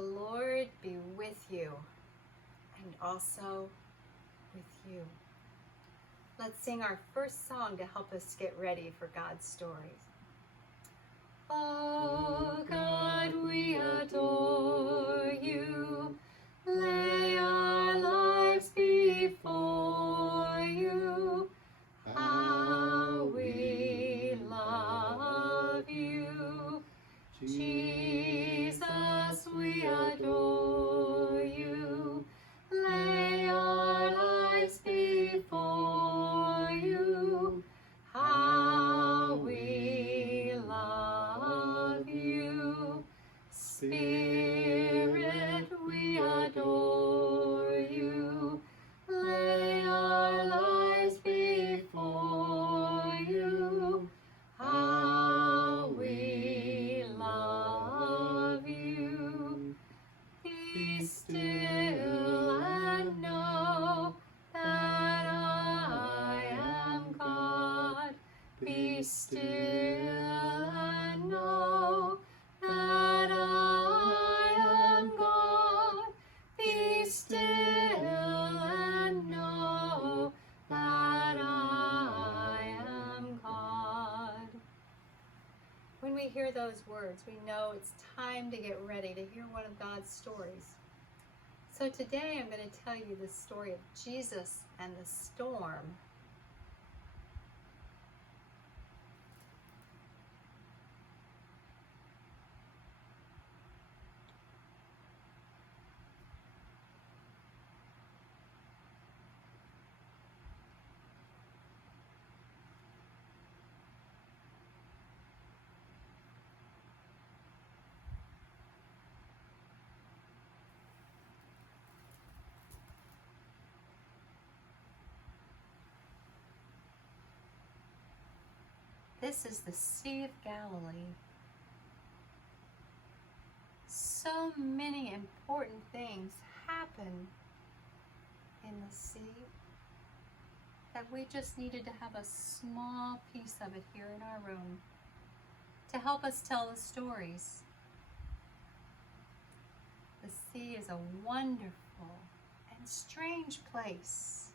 the Lord be with you and also with you. Let's sing our first song to help us get ready for God's stories. Oh God, we adore you. Lay our lives before you. How we love you. Jesus, we adore you. Lay our lives before you. How we love you. Spirit, we adore you. Lay our lives before you. How we love you. Be still and know that I am God. Be still and know that I am God. Be still and know that I am God. When we hear those words, we know it's time to get ready to hear one of God's stories. So today I'm going to tell you the story of Jesus and the storm. This is the Sea of Galilee. So many important things happen in the sea that we just needed to have a small piece of it here in our room to help us tell the stories. The sea is a wonderful and strange place.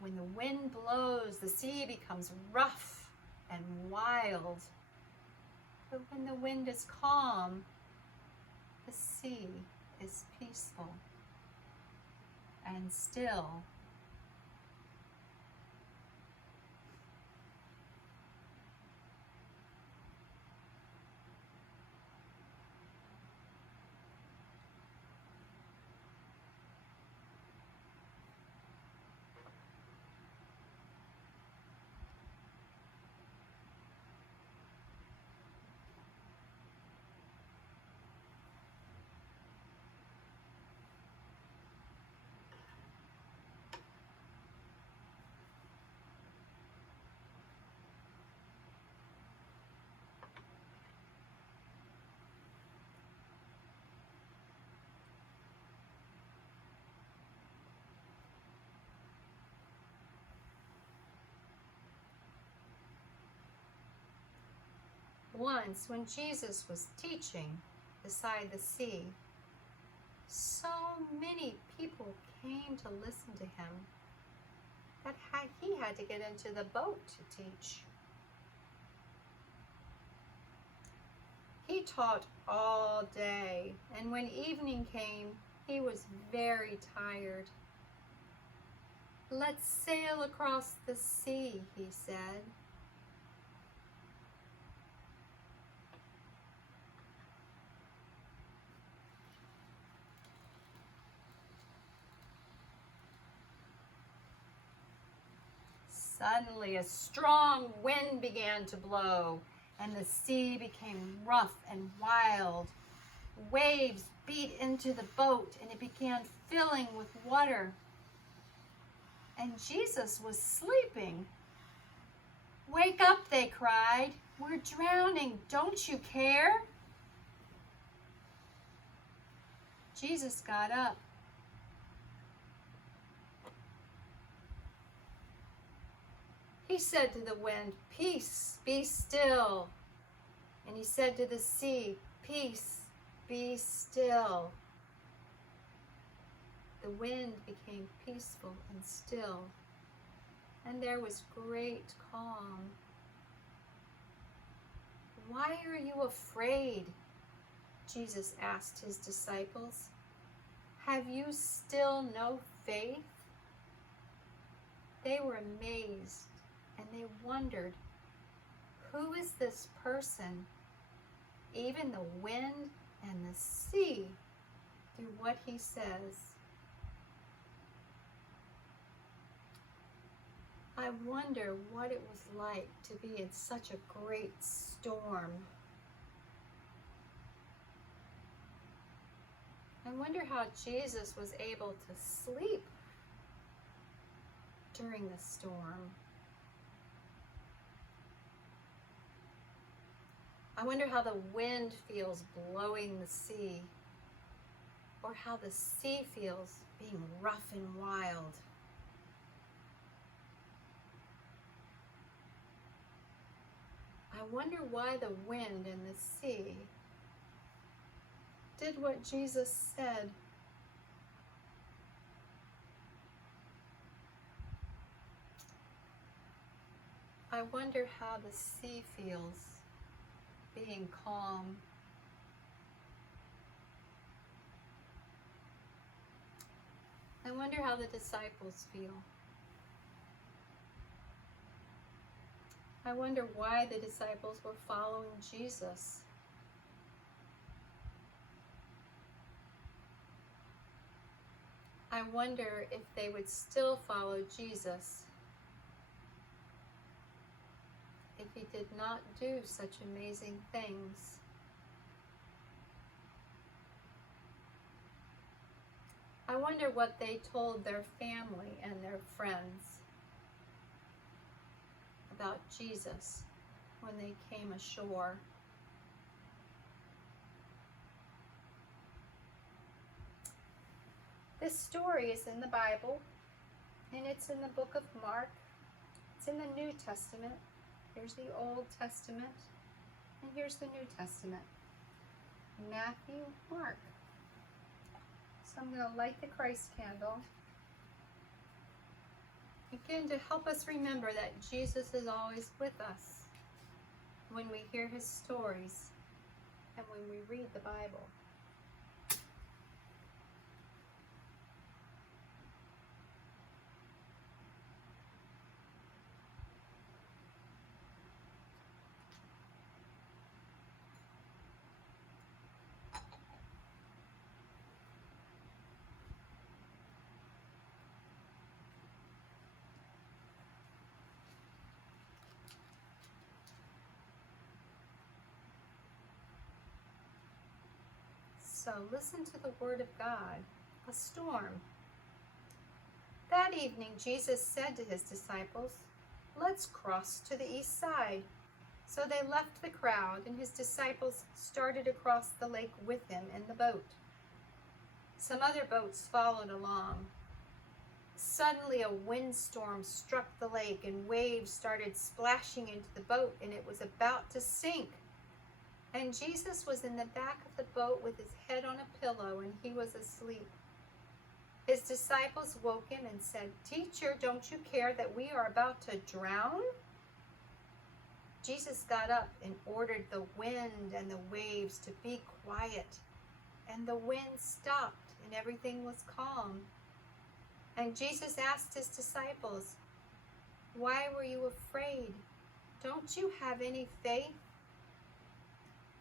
When the wind blows, the sea becomes rough and wild. But when the wind is calm, the sea is peaceful and still. Once, when Jesus was teaching beside the sea, so many people came to listen to him that he had to get into the boat to teach. He taught all day, and when evening came, he was very tired. "Let's sail across the sea," he said. Suddenly, a strong wind began to blow, and the sea became rough and wild. Waves beat into the boat, and it began filling with water. And Jesus was sleeping. "Wake up," they cried. "We're drowning. Don't you care?" Jesus got up. He said to the wind, "Peace, be still." And he said to the sea, "Peace, be still." The wind became peaceful and still, and there was great calm. "Why are you afraid?" Jesus asked his disciples. "Have you still no faith?" They were amazed, and they wondered, "Who is this person? Even the wind and the sea do what he says." I wonder what it was like to be in such a great storm. I wonder how Jesus was able to sleep during the storm. I wonder how the wind feels blowing the sea, or how the sea feels being rough and wild. I wonder why the wind and the sea did what Jesus said. I wonder how the sea feels being calm. I wonder how the disciples feel. I wonder why the disciples were following Jesus. I wonder if they would still follow Jesus if he did not do such amazing things. I wonder what they told their family and their friends about Jesus when they came ashore. This story is in the Bible, and it's in the book of Mark. It's in the New Testament. Here's the Old Testament, and here's the New Testament. Matthew, Mark. So I'm going to light the Christ candle. Again, to help us remember that Jesus is always with us when we hear his stories and when we read the Bible. So listen to the word of God, a storm. That evening, Jesus said to his disciples, "Let's cross to the east side." So they left the crowd, and his disciples started across the lake with him in the boat. Some other boats followed along. Suddenly, a windstorm struck the lake, and waves started splashing into the boat, and it was about to sink. And Jesus was in the back of the boat with his head on a pillow, and he was asleep. His disciples woke him and said, "Teacher, don't you care that we are about to drown?" Jesus got up and ordered the wind and the waves to be quiet. And the wind stopped, and everything was calm. And Jesus asked his disciples, "Why were you afraid? Don't you have any faith?"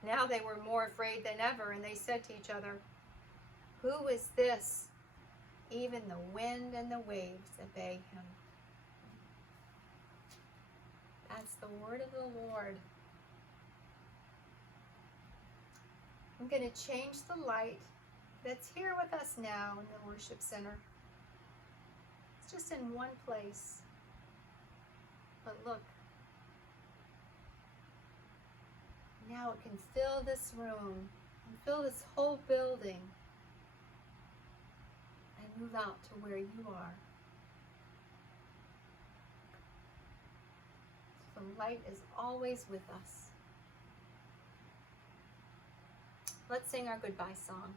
Now they were more afraid than ever, and they said to each other, "Who is this? Even the wind and the waves obey him." That's the word of the Lord. I'm going to change the light that's here with us now in the worship center. It's just in one place. But look, now it can fill this room and fill this whole building and move out to where you are. The light is always with us. Let's sing our goodbye song.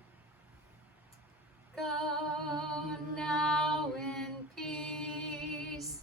Go now in peace.